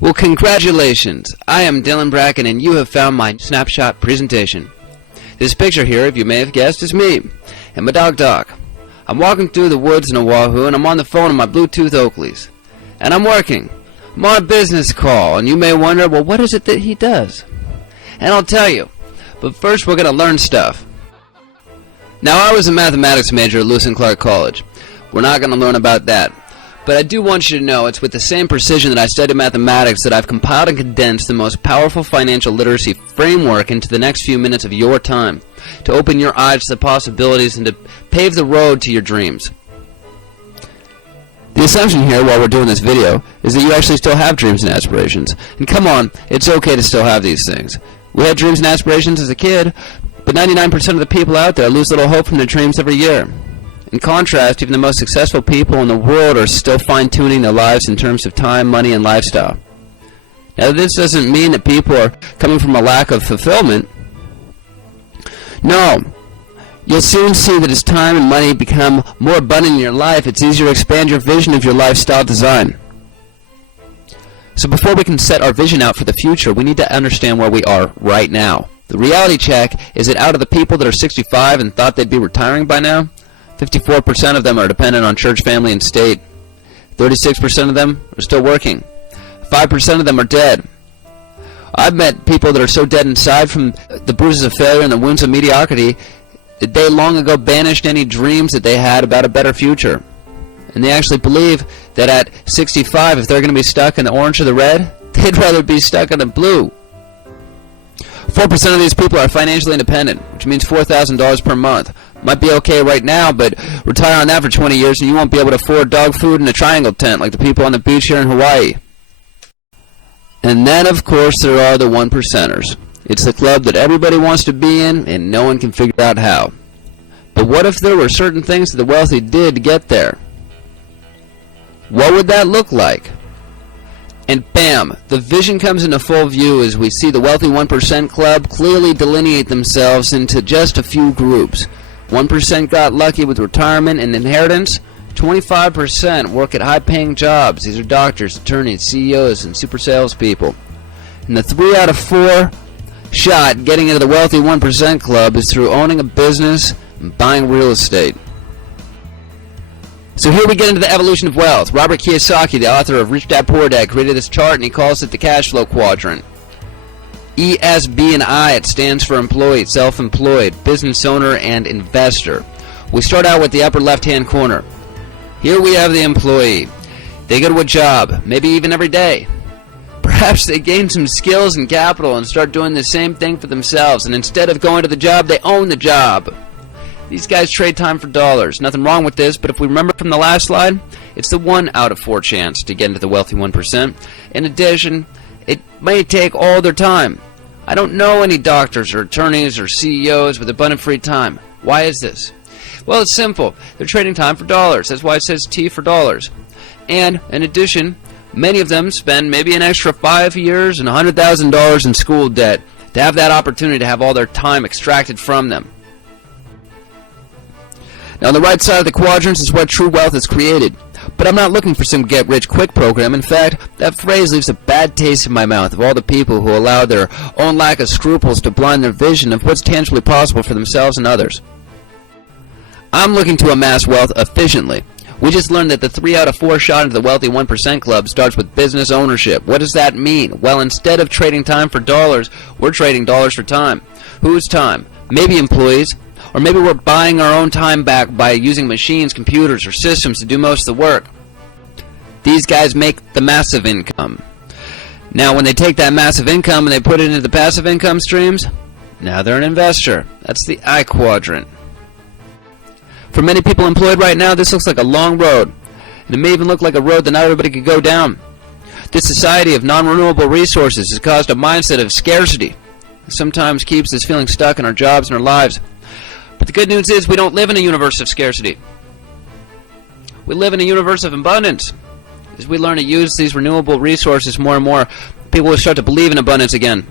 Well, congratulations! I am Dylan Bracken and you have found my Snapshot presentation. This picture here, if you may have guessed, is me and my dog Doc. I'm walking through the woods in Oahu and I'm on the phone on my Bluetooth Oakleys. And I'm working. I'm on a business call and you may wonder, well, what is it that he does? And I'll tell you. But first we're going to learn stuff. Now I was a mathematics major at Lewis and Clark College. We're not going to learn about that. But I do want you to know it's with the same precision that I studied mathematics that I've compiled and condensed the most powerful financial literacy framework into the next few minutes of your time to open your eyes to the possibilities and to pave the road to your dreams. The assumption here while we're doing this video is that you actually still have dreams and aspirations. And come on, it's okay to still have these things. We had dreams and aspirations as a kid, but 99% of the people out there lose little hope from their dreams every year. In contrast, even the most successful people in the world are still fine-tuning their lives in terms of time, money, and lifestyle. Now, this doesn't mean that people are coming from a lack of fulfillment. No. You'll soon see that as time and money become more abundant in your life, it's easier to expand your vision of your lifestyle design. So before we can set our vision out for the future, we need to understand where we are right now. The reality check is that out of the people that are 65 and thought they'd be retiring by now, 54% of them are dependent on church, family, and state. 36% of them are still working. 5% of them are dead. I've met people that are so dead inside from the bruises of failure and the wounds of mediocrity that they long ago banished any dreams that they had about a better future. And they actually believe that at 65, if they're going to be stuck in the orange or the red, they'd rather be stuck in the blue. 4% of these people are financially independent, which means $4,000 per month. Might be okay right now, but retire on that for 20 years and you won't be able to afford dog food in a triangle tent like the people on the beach here in Hawaii. And then, of course, there are the 1%ers. It's the club that everybody wants to be in and no one can figure out how. But what if there were certain things that the wealthy did to get there? What would that look like? And bam, the vision comes into full view as we see the wealthy 1% club clearly delineate themselves into just a few groups. 1% got lucky with retirement and inheritance. 25% work at high-paying jobs. These are doctors, attorneys, CEOs, and super salespeople. And the 3 out of 4 shot getting into the wealthy 1% club is through owning a business and buying real estate. So here we get into the evolution of wealth. Robert Kiyosaki, the author of Rich Dad Poor Dad, created this chart and he calls it the cash flow quadrant. E, S, B, and I, it stands for employee, self-employed, business owner, and investor. We start out with the upper left-hand corner. Here we have the employee. They go to a job, maybe even every day. Perhaps they gain some skills and capital and start doing the same thing for themselves, and instead of going to the job, they own the job. These guys trade time for dollars. Nothing wrong with this, but if we remember from the last slide, it's the 1 out of 4 chance to get into the wealthy 1%. In addition, it may take all their time. I don't know any doctors or attorneys or CEOs with abundant free time. Why is this? Well, it's simple. They're trading time for dollars. That's why it says T for dollars. And in addition, many of them spend maybe an extra 5 years and $100,000 in school debt to have that opportunity to have all their time extracted from them. Now, on the right side of the quadrants is where true wealth is created. But I'm not looking for some get-rich-quick program. In fact, that phrase leaves a bad taste in my mouth of all the people who allow their own lack of scruples to blind their vision of what's tangibly possible for themselves and others. I'm looking to amass wealth efficiently. We just learned that the 3 out of 4 shot into the wealthy 1% club starts with business ownership. What does that mean? Well, instead of trading time for dollars, we're trading dollars for time. Whose time? Maybe employees. Or maybe we're buying our own time back by using machines, computers, or systems to do most of the work. These guys make the massive income. Now, when they take that massive income and they put it into the passive income streams, now they're an investor. That's the I quadrant. For many people employed right now, this looks like a long road. And it may even look like a road that not everybody could go down. This society of non-renewable resources has caused a mindset of scarcity. It sometimes keeps us feeling stuck in our jobs and our lives. But the good news is we don't live in a universe of scarcity. We live in a universe of abundance. As we learn to use these renewable resources more and more, people will start to believe in abundance again.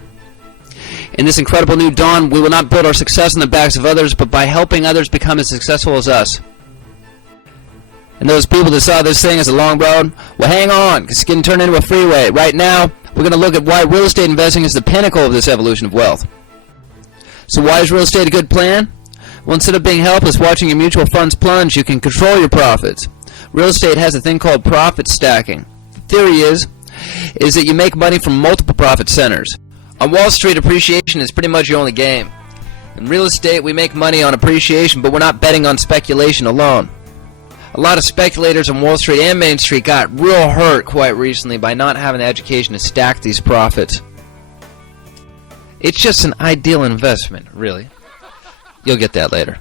In this incredible new dawn, we will not build our success on the backs of others, but by helping others become as successful as us. And those people that saw this thing as a long road, well, hang on, because it's going to turn into a freeway. Right now, we're going to look at why real estate investing is the pinnacle of this evolution of wealth. So why is real estate a good plan? Well, instead of being helpless watching your mutual funds plunge, you can control your profits. Real estate has a thing called profit stacking. The theory is that you make money from multiple profit centers. On Wall Street, appreciation is pretty much your only game. In real estate, we make money on appreciation, but we're not betting on speculation alone. A lot of speculators on Wall Street and Main Street got real hurt quite recently by not having the education to stack these profits. It's just an ideal investment, really. You'll get that later.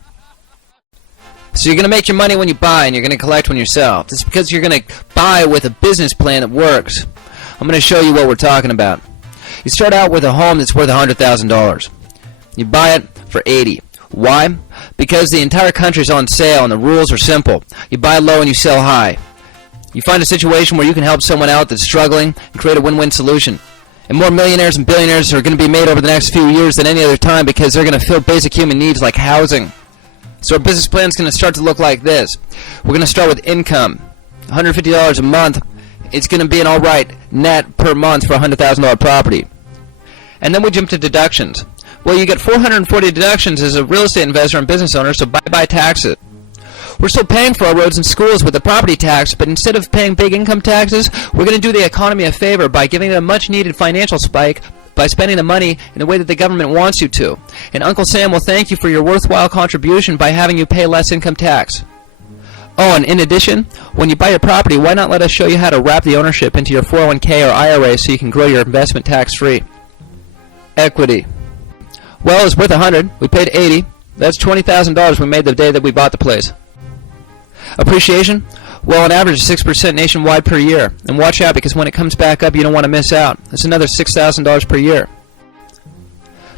So you're going to make your money when you buy, and you're going to collect when you sell. This is because you're going to buy with a business plan that works. I'm going to show you what we're talking about. You start out with a home that's worth $100,000. You buy it for $80,000. Why? Because the entire country is on sale and the rules are simple. You buy low and you sell high. You find a situation where you can help someone out that's struggling and create a win-win solution. And more millionaires and billionaires are going to be made over the next few years than any other time because they're going to fill basic human needs like housing. So our business plan is going to start to look like this. We're going to start with income. $150 a month. It's going to be an alright net per month for a $100,000 property. And then we jump to deductions. Well, you get 440 deductions as a real estate investor and business owner, so bye-bye taxes. We're still paying for our roads and schools with the property tax, but instead of paying big income taxes, we're going to do the economy a favor by giving it a much-needed financial spike by spending the money in the way that the government wants you to. And Uncle Sam will thank you for your worthwhile contribution by having you pay less income tax. Oh, and in addition, when you buy your property, why not let us show you how to wrap the ownership into your 401k or IRA so you can grow your investment tax-free? Equity. Well, it's worth $100,000. We paid $80,000. That's $20,000 we made the day that we bought the place. Appreciation? Well, on average, 6% nationwide per year. And watch out, because when it comes back up, you don't want to miss out. That's another $6,000 per year.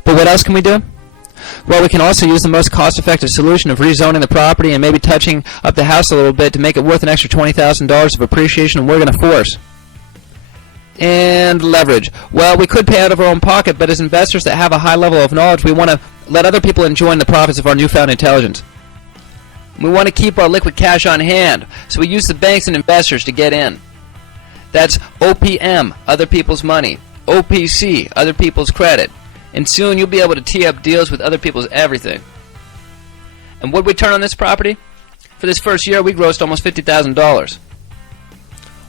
But what else can we do? Well, we can also use the most cost-effective solution of rezoning the property and maybe touching up the house a little bit to make it worth an extra $20,000 of appreciation, and we're going to force. And leverage. Well, we could pay out of our own pocket, but as investors that have a high level of knowledge, we want to let other people enjoy the profits of our newfound intelligence. We want to keep our liquid cash on hand, so we use the banks and investors to get in. That's OPM, other people's money, OPC, other people's credit, and soon you'll be able to tee up deals with other people's everything. And what did we turn on this property? For this first year, we grossed almost $50,000.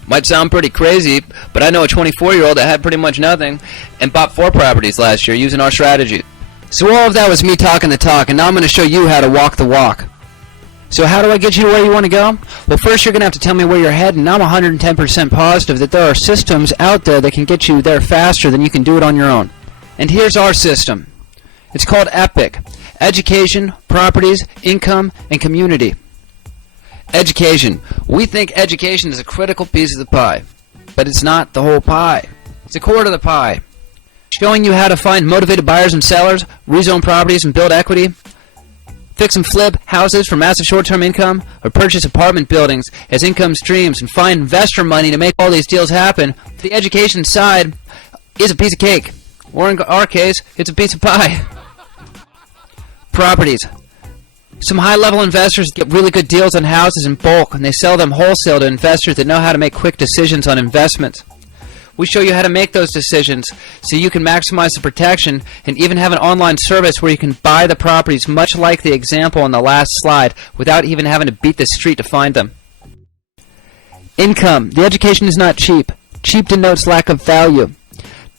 Might sound pretty crazy, but I know a 24-year-old that had pretty much nothing and bought 4 properties last year using our strategy. So all of that was me talking the talk, and now I'm going to show you how to walk the walk. So how do I get you to where you want to go? Well, first you're going to have to tell me where you're heading, and I'm 110% positive that there are systems out there that can get you there faster than you can do it on your own. And here's our system. It's called EPIC. Education, Properties, Income, and Community. Education. We think education is a critical piece of the pie, but it's not the whole pie. It's a quarter of the pie. Showing you how to find motivated buyers and sellers, rezone properties and build equity, fix and flip houses for massive short-term income, or purchase apartment buildings as income streams and find investor money to make all these deals happen. The education side is a piece of cake, or in our case, it's a piece of pie. Properties. Some high-level investors get really good deals on houses in bulk, and they sell them wholesale to investors that know how to make quick decisions on investments. We show you how to make those decisions so you can maximize the protection and even have an online service where you can buy the properties much like the example on the last slide without even having to beat the street to find them. Income. The education is not cheap. Cheap denotes lack of value.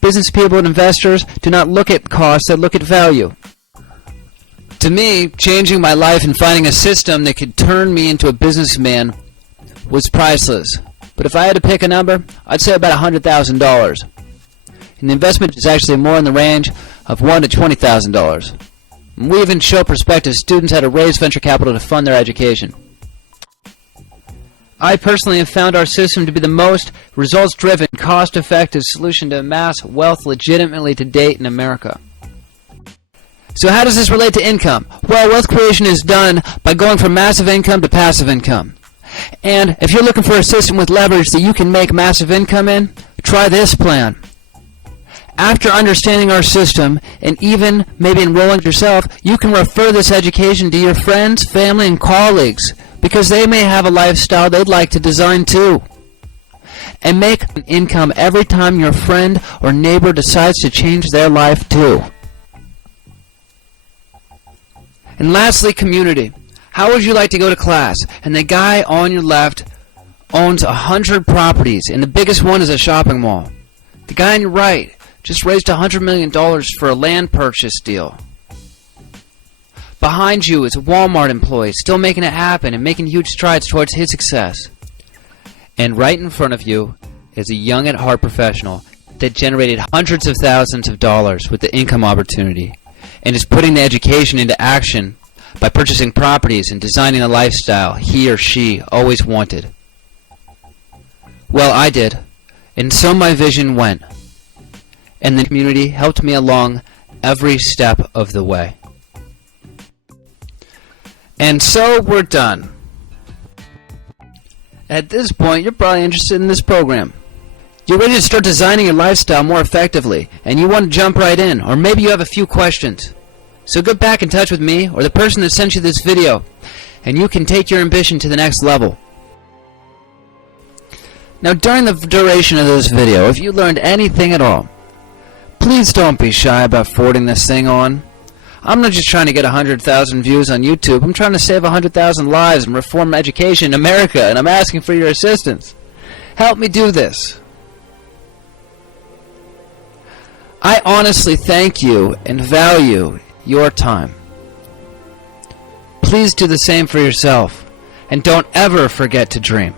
Business people and investors do not look at cost, they look at value. To me, changing my life and finding a system that could turn me into a businessman was priceless. But if I had to pick a number, I'd say about $100,000. And the investment is actually more in the range of $1,000 to $20,000. And we even show prospective students how to raise venture capital to fund their education. I personally have found our system to be the most results-driven, cost-effective solution to amass wealth legitimately to date in America. So how does this relate to income? Well, wealth creation is done by going from massive income to passive income. And if you're looking for a system with leverage that you can make massive income in, try this plan. After understanding our system, and even maybe enrolling yourself, you can refer this education to your friends, family, and colleagues, because they may have a lifestyle they'd like to design too. And make an income every time your friend or neighbor decides to change their life too. And lastly, community. How would you like to go to class and the guy on your left owns 100 properties and the biggest one is a shopping mall? The guy on your right just raised $100 million for a land purchase deal. Behind you is a Walmart employee still making it happen and making huge strides towards his success. And right in front of you is a young at heart professional that generated hundreds of thousands of dollars with the income opportunity and is putting the education into action by purchasing properties and designing a lifestyle he or she always wanted. Well, I did, and so my vision went, and the community helped me along every step of the way. And so we're done. At this point, you're probably interested in this program. You're ready to start designing your lifestyle more effectively, and you want to jump right in, or maybe you have a few questions. So get back in touch with me or the person that sent you this video, and you can take your ambition to the next level. Now, during the duration of this video, if you learned anything at all, please don't be shy about forwarding this thing on. I'm not just trying to get 100,000 views on YouTube. I'm trying to save 100,000 lives and reform education in America, and I'm asking for your assistance. Help me do this. I honestly thank you and value your time. Please do the same for yourself, and don't ever forget to dream.